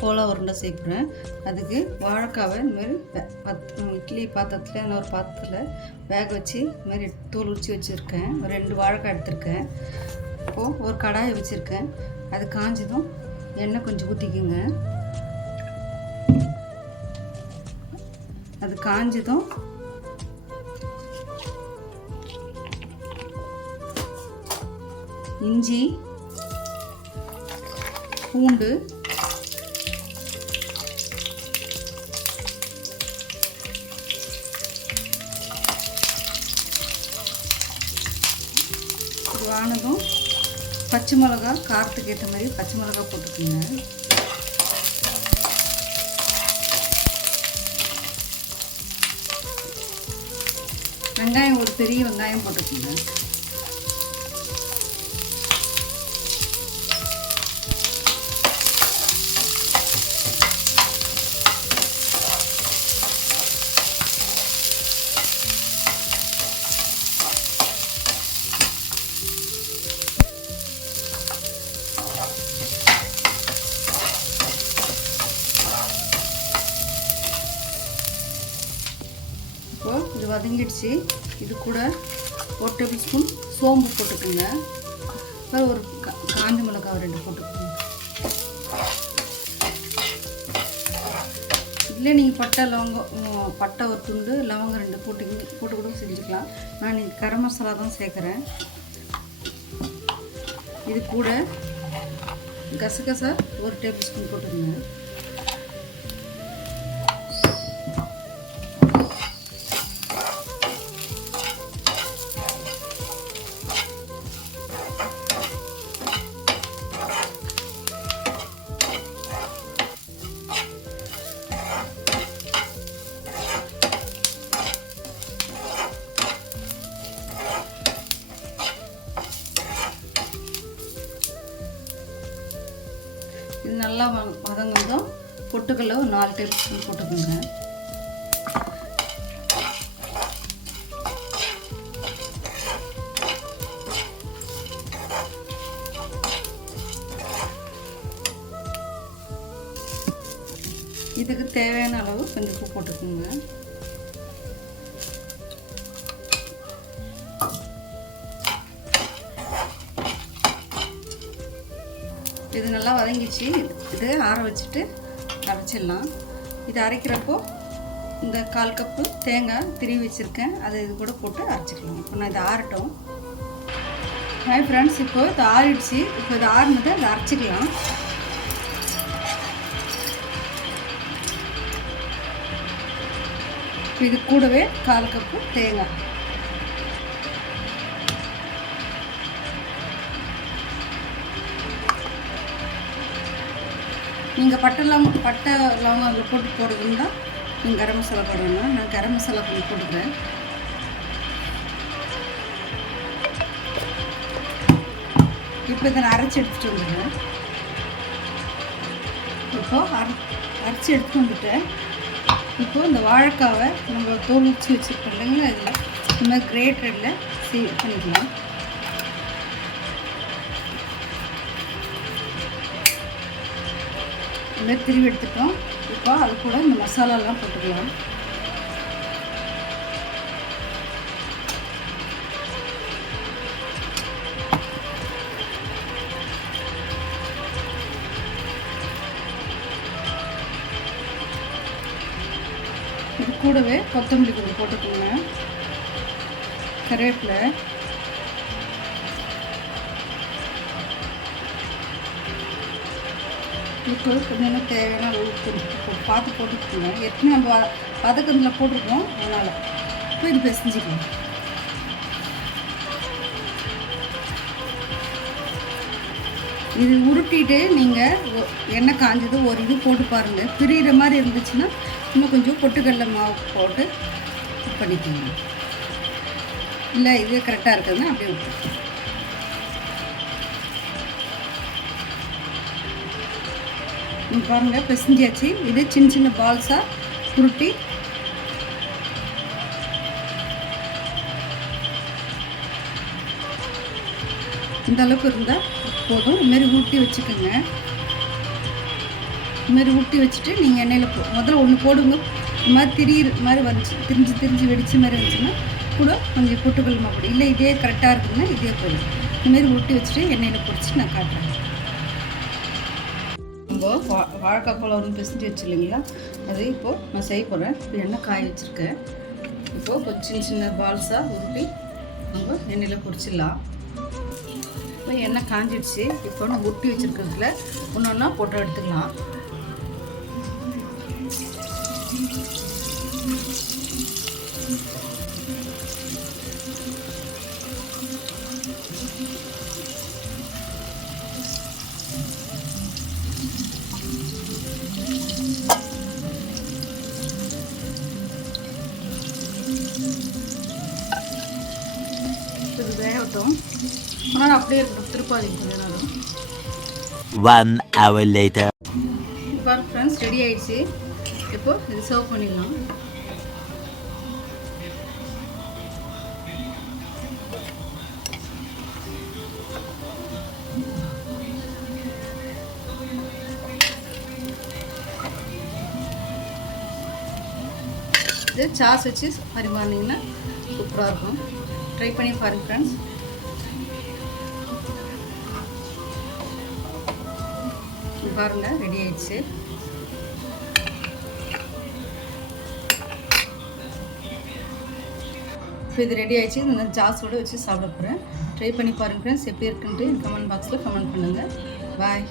Cola உருண்டை சேர்க்குறேன். அதுக்கு வாழைக்காவை இந்தமாரி இட்லி பாத்திரத்தில் இன்னொரு பாத்திரத்தில் வேக வச்சு இதுமாரி தூள் உரித்து வச்சுருக்கேன். ஒரு 2 வாழைக்காய் எடுத்திருக்கேன். இப்போது ஒரு கடாயை வச்சுருக்கேன். அது காஞ்சதும் எண்ணெய் கொஞ்சம் ஊற்றிக்குங்க. அது காஞ்சதும் இஞ்சி, பூண்டு, ஆனதும் பச்சை மிளகா, காரத்துக்கு ஏற்ற மாதிரி பச்சை மிளகா போட்டுக்கோங்க. வெங்காயம், ஒரு பெரிய வெங்காயம் போட்டுக்கோங்க. இது வதங்கிடுச்சு. இது கூட 1 டேபிள் ஸ்பூன் சோம்பு போட்டுக்கோங்க. அப்புறம் ஒரு காஞ்ச மிளகாய் 2 போட்டுக்கோங்க. இதில் நீங்கள் பட்டை, லவங்கம், பட்டை ஒரு துண்டு, லவங்கம் 2 போட்டு கூட செஞ்சுக்கலாம். நான் இன்றைக்கி கரம் மசாலா தான் சேர்க்குறேன். இது கூட கசகசா 1 டேபிள் ஸ்பூன் போட்டுக்கோங்க. இது நல்லா வதங்கதும் பொட்டுக்கல்ல ஒரு 4 டேபிள் ஸ்பூன் போட்டுக்கோங்க. இதுக்கு தேவையான அளவு கொஞ்சம் உப்பு போட்டுக்கோங்க. இது நல்லா வதங்கிச்சு. இது ஆற வச்சுட்டு அரைச்சிடலாம். இது அரைக்கிறப்போ இந்த 1/4 கப்பு தேங்காய் திருவி வச்சுருக்கேன். அதை இது கூட போட்டு அரைச்சிக்கலாம். இப்போ நான் இதை ஆறட்டும். ஹாய் ஃப்ரெண்ட்ஸ், இப்போ இது ஆறிடுச்சு. இப்போ இது ஆறுனதை அதை அரைச்சிக்கலாம். இது கூடவே 1/4 கப்பு தேங்காய், நீங்கள் பட்டை லவங்கம் அதில் போட்டு போடுறதுன்னா நீங்கள் கரம் மசாலா போடணும். நான் கரம் மசாலா கொஞ்சம் போட்டுக்கிறேன். இப்போ இதை நான் அரைச்சி எடுத்துகிட்டு வந்துடுறேன். இப்போது அரைச்சி எடுத்துகிட்டு வந்துட்டேன். இப்போது இந்த வாழைக்காவை நம்ம தோல் உரிச்சி வச்சுருக்கோம் இல்லைங்களா, இதில் இந்த மாதிரி கிரேட்டரில் பண்ணிக்கலாம். இந்த மாதிரி திருவி எடுத்துட்டோம். இப்போ அது கூட இந்த மசாலாலாம் போட்டுக்கலாம். இது கூடவே கொத்தமல்லி கொஞ்சம் போட்டுக்கோங்க, கருவேப்பிலை, இப்போ கொஞ்சம் தேவையான அளவு பார்த்து போட்டுக்கோங்க. ஏற்கனவே நம்ம வதக்கத்தில் போட்டிருக்கோம், அதனால் இப்போ இது பிசைஞ்சிக்கலாம். இது உருட்டிட்டு நீங்கள் எண்ணெய் காஞ்சது ஒரு இது போட்டு பாருங்கள். பிரிகிற மாதிரி இருந்துச்சுன்னா இன்னும் கொஞ்சம் பொட்டுக்கடலை மாவு போட்டு பண்ணிக்கோங்க. இல்லை இது கரெக்டாக இருக்குதுன்னா அப்படியே விட்டு பாருங்கள் பிசைஞ்சாச்சு. இது சின்ன சின்ன பால்ஸாக உருட்டி இந்த அளவுக்கு இருந்தால் போதும். இதுமாரி ஊட்டி வச்சுக்கோங்க. இதுமாதிரி ஊட்டி வச்சுட்டு நீங்கள் எண்ணெயில் முதல்ல ஒன்று போடுங்க. இது மாதிரி திரியிற மாதிரி வந்துச்சு, திரிஞ்சு வெடிச்ச மாதிரி இருந்துச்சுன்னா கூட கொஞ்சம் பொட்டுக்கல் மாப்பிடும். இல்லை இதே கரெக்டாக இருக்குதுன்னா இதே போதும். இதுமாரி ஊட்டி வச்சுட்டு எண்ணெயில் பொரிச்சு நான் காட்டுறேன். நம்ம வாழைக்காய் போல் ஒன்று பிசைஞ்சு வச்சு இல்லைங்களா, அது இப்போது நான் செய்ய போகிறேன். இப்போ எண்ணெய் காய வச்சுருக்கேன். இப்போது கொஞ்சம் சின்ன சின்ன பால்ஸாக உருட்டி நம்ம எண்ணெயில் பொரிச்சிடலாம். இப்போ எண்ணெய் காஞ்சிடுச்சு. இப்போ நம்ம உருட்டி வச்சுருக்கிறதுல ஒன்று ஒன்றா போட்டு எடுத்துக்கலாம். இது வேகட்டும். ஆனால் அப்படியே இருக்கட்டும், திருப்பாதிங்க கொஞ்ச நேரம். 1 hour later. இப்போ ஃப்ரெண்ட்ஸ் ரெடி ஆயிடுச்சு. இப்போ இது சர்வ் பண்ணிடலாம். இது சாஸ் வச்சு பரிமாறினீங்கன்னா சூப்பராக இருக்கும். ட்ரை பண்ணி பாருங்க ஃப்ரெண்ட்ஸ். பாருங்கள் ரெடி ஆயிடுச்சு. இப்போ இது ரெடி ஆயிடுச்சு. இந்த சாஸோடு வச்சு சாப்பிட போகிறேன். ட்ரை பண்ணி பாருங்க ஃப்ரெண்ட்ஸ். எப்படி இருக்குன்ட்டு கமெண்ட் பாக்ஸில் கமெண்ட் பண்ணுங்கள். பாய்.